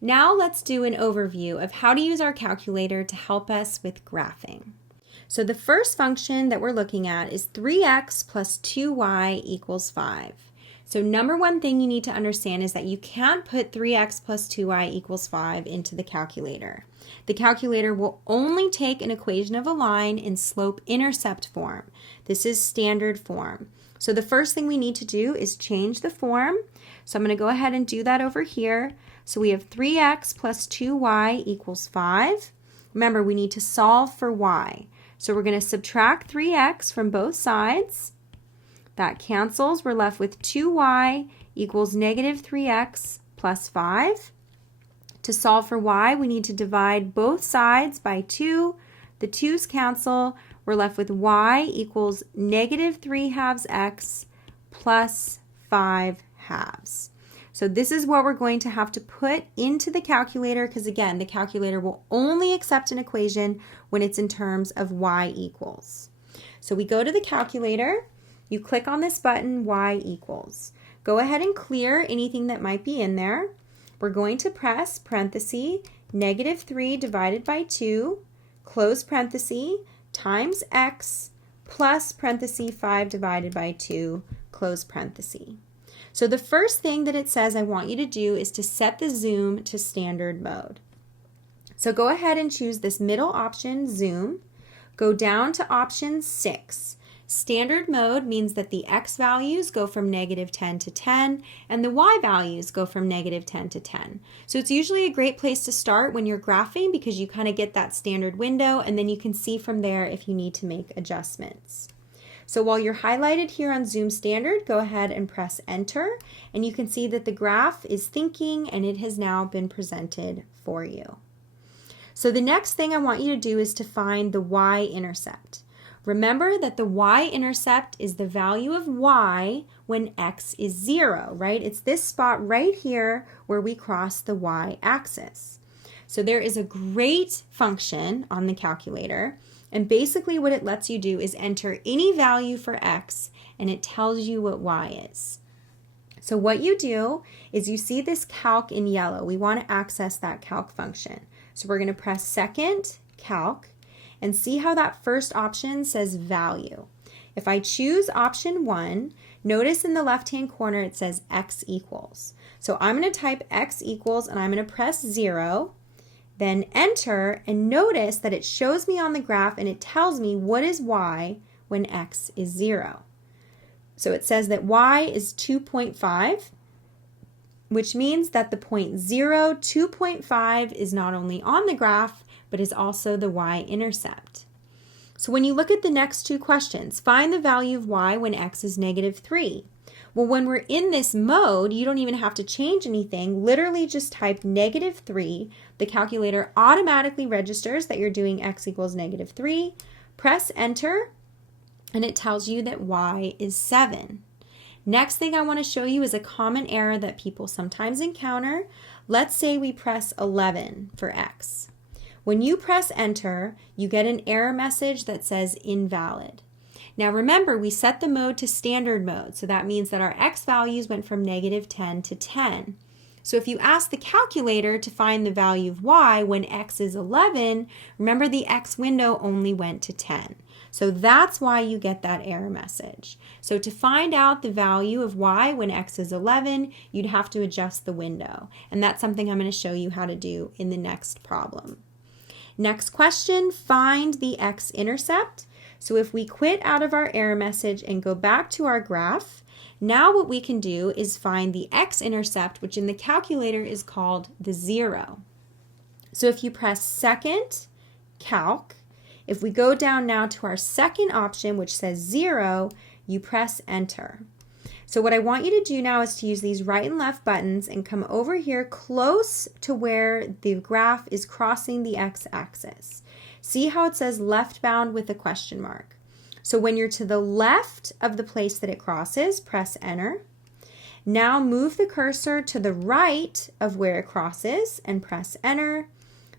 Now let's do an overview of how to use our calculator to help us with graphing. So the first function that we're looking at is 3x plus 2y equals 5. So number one thing you need to understand is that you can't put 3x plus 2y equals 5 into the calculator. The calculator will only take an equation of a line in slope-intercept form. This is standard form. So the first thing we need to do is change the form. So I'm going to go ahead and do that over here. So we have 3x plus 2y equals 5. Remember, we need to solve for y. So we're going to subtract 3x from both sides. That cancels. We're left with 2y equals negative 3x plus 5. To solve for y, we need to divide both sides by 2. The 2's cancel. We're left with y equals negative 3 halves x plus 5 halves. So this is what we're going to have to put into the calculator because, again, the calculator will only accept an equation when it's in terms of y equals. So we go to the calculator. You click on this button, y equals. Go ahead and clear anything that might be in there. We're going to press parenthesis, negative 3 divided by 2, close parenthesis, times x, plus parenthesis 5 divided by 2, close parenthesis. So the first thing that it says I want you to do is to set the zoom to standard mode. So go ahead and choose this middle option, zoom. Go down to option 6. Standard mode means that the x values go from negative 10 to 10 and the y values go from negative 10 to 10. So it's usually a great place to start when you're graphing because you kind of get that standard window and then you can see from there if you need to make adjustments. So while you're highlighted here on Zoom Standard, go ahead and press Enter, and you can see that the graph is thinking and it has now been presented for you. So the next thing I want you to do is to find the y-intercept. Remember that the y-intercept is the value of y when x is 0, right? It's this spot right here where we cross the y-axis. So there is a great function on the calculator. And basically what it lets you do is enter any value for x and it tells you what y is. So what you do is you see this calc in yellow. We want to access that calc function. So we're going to press second, calc, and see how that first option says value. If I choose option 1, notice in the left-hand corner it says x equals. So I'm going to type x equals and I'm going to press 0. Then enter, and notice that it shows me on the graph and it tells me what is y when x is 0. So it says that y is 2.5, which means that the point 0, 2.5 is not only on the graph, but is also the y-intercept. So when you look at the next two questions, find the value of y when x is negative 3. Well, when we're in this mode, you don't even have to change anything. Literally just type negative 3. The calculator automatically registers that you're doing x equals negative 3. Press enter, and it tells you that y is 7. Next thing I want to show you is a common error that people sometimes encounter. Let's say we press 11 for x. When you press enter, you get an error message that says invalid. Now remember, we set the mode to standard mode, so that means that our x values went from negative 10 to 10. So if you ask the calculator to find the value of y when x is 11, remember the x window only went to 10. So that's why you get that error message. So to find out the value of y when x is 11, you'd have to adjust the window. And that's something I'm going to show you how to do in the next problem. Next question, find the x-intercept. So if we quit out of our error message and go back to our graph, now what we can do is find the x-intercept, which in the calculator is called the 0. So if you press second, calc, if we go down now to our second option, which says 0, you press enter. So what I want you to do now is to use these right and left buttons and come over here close to where the graph is crossing the x-axis. See how it says left bound with a question mark. So when you're to the left of the place that it crosses, press enter. Now move the cursor to the right of where it crosses and press enter.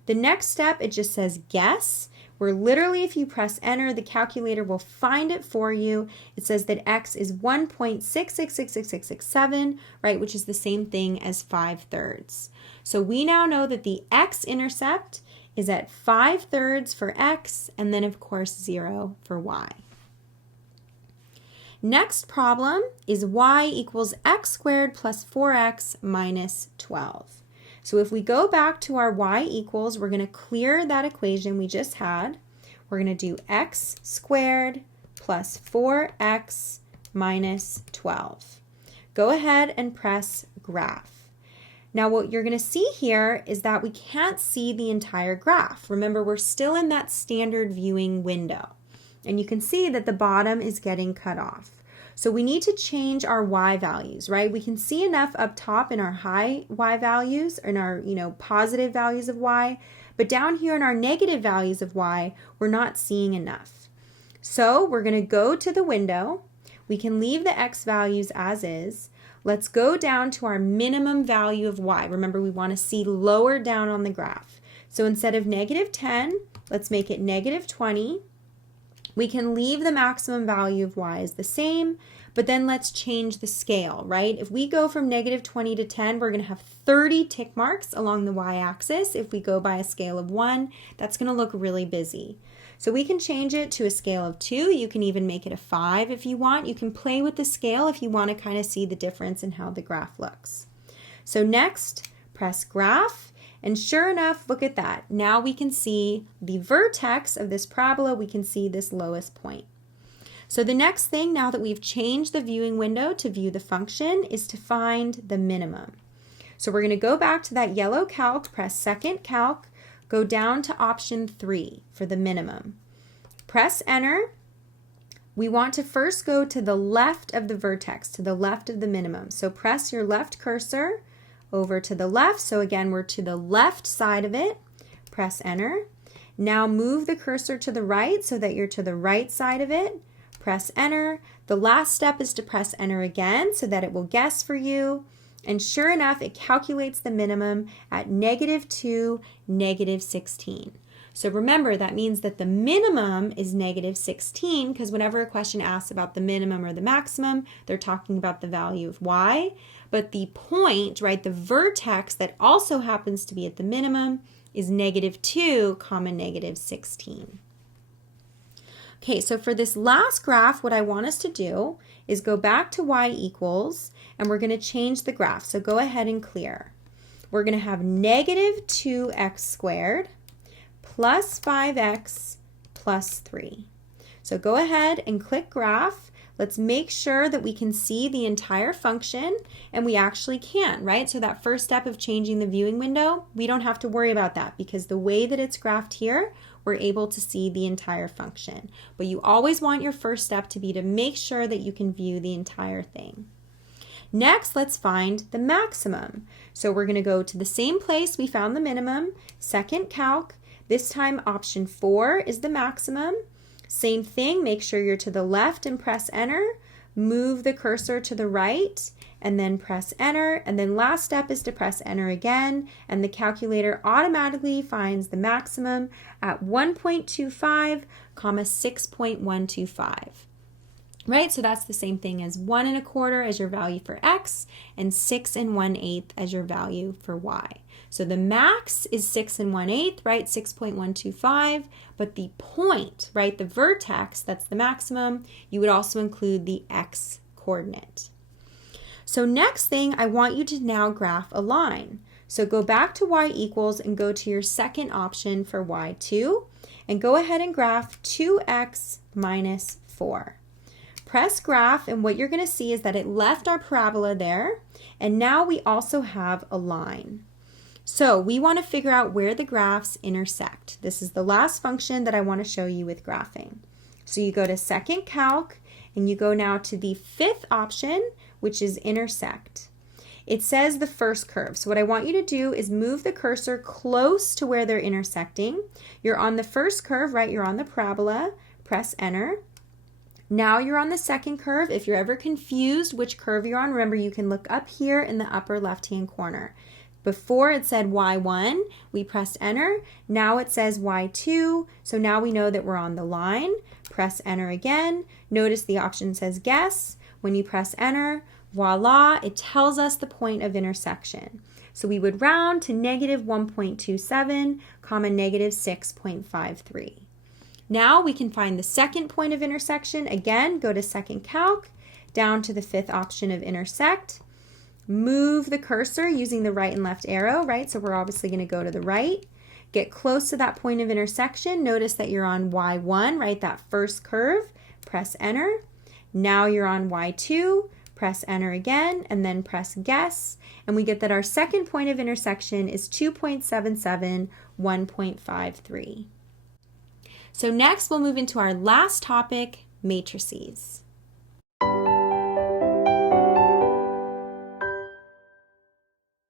The next step, it just says guess. where literally if you press enter, the calculator will find it for you. It says that x is 1.6666667, right, which is the same thing as 5/3. So we now know that the x-intercept is at 5/3 for x, and then of course 0 for y. Next problem is y equals x squared plus 4x minus 12. So if we go back to our y equals, we're going to clear that equation we just had. We're going to do x squared plus 4x minus 12. Go ahead and press graph. Now what you're going to see here is that we can't see the entire graph. Remember, we're still in that standard viewing window. And you can see that the bottom is getting cut off. So we need to change our y values, right? We can see enough up top in our high y values, in our positive values of y, but down here in our negative values of y, we're not seeing enough. So we're going to go to the window. We can leave the x values as is. Let's go down to our minimum value of y. Remember, we want to see lower down on the graph. So instead of -10, let's make it -20. We can leave the maximum value of y as the same, but then let's change the scale, right? If we go from -20 to 10, we're going to have 30 tick marks along the y-axis. If we go by a scale of 1, that's going to look really busy. So we can change it to a scale of 2. You can even make it a 5 if you want. You can play with the scale if you want to kind of see the difference in how the graph looks. So next, press graph. And sure enough, look at that. Now we can see the vertex of this parabola. We can see this lowest point. So the next thing, now that we've changed the viewing window to view the function, is to find the minimum. So we're going to go back to that yellow calc, press second calc, go down to option 3 for the minimum. Press enter. We want to first go to the left of the vertex, to the left of the minimum. So press your left cursor over to the left. So again, we're to the left side of it. Press enter. Now move the cursor to the right so that you're to the right side of it. Press enter. The last step is to press enter again so that it will guess for you. And sure enough, it calculates the minimum at -2, -16. So remember, that means that the minimum is -16, because whenever a question asks about the minimum or the maximum, they're talking about the value of y. But the point, right, the vertex that also happens to be at the minimum is -2, -16. Okay, so for this last graph, what I want us to do is go back to y equals, and we're going to change the graph. So go ahead and clear. We're going to have -2x squared plus 5x plus 3. So go ahead and click graph. Let's make sure that we can see the entire function, and we actually can, right? So that first step of changing the viewing window, we don't have to worry about that because the way that it's graphed here, we're able to see the entire function. But you always want your first step to be to make sure that you can view the entire thing. Next, let's find the maximum. So we're going to go to the same place we found the minimum, second calc. This time option 4 is the maximum. Same thing, make sure you're to the left and press enter. Move the cursor to the right and then press enter. And then last step is to press enter again, and the calculator automatically finds the maximum at 1.25, 6.125. Right, so that's the same thing as 1 1/4 as your value for x and 6 1/8 as your value for y. So the max is 6 1/8, right, 6.125, but the point, right, the vertex, that's the maximum, you would also include the x coordinate. So next thing, I want you to now graph a line. So go back to y equals and go to your second option for y2, and go ahead and graph 2x minus 4. Press graph, and what you're going to see is that it left our parabola there, and now we also have a line. So we want to figure out where the graphs intersect. This is the last function that I want to show you with graphing. So you go to second calc, and you go now to the fifth option, which is intersect. It says the first curve. So what I want you to do is move the cursor close to where they're intersecting. You're on the first curve, right? You're on the parabola. Press enter. Now you're on the second curve. If you're ever confused which curve you're on, remember you can look up here in the upper left-hand corner. Before it said y1, we pressed enter. Now it says y2, so now we know that we're on the line. Press enter again. Notice the option says guess. When you press enter, voila, it tells us the point of intersection. So we would round to negative 1.27, comma negative 6.53. Now we can find the second point of intersection. Again, go to second calc, down to the fifth option of intersect. Move the cursor using the right and left arrow, right? So we're obviously going to go to the right. Get close to that point of intersection. Notice that you're on y1, right? That first curve. Press enter. Now you're on y2. Press enter again, and then press guess. And we get that our second point of intersection is 2.77, 1.53. So next we'll move into our last topic, matrices.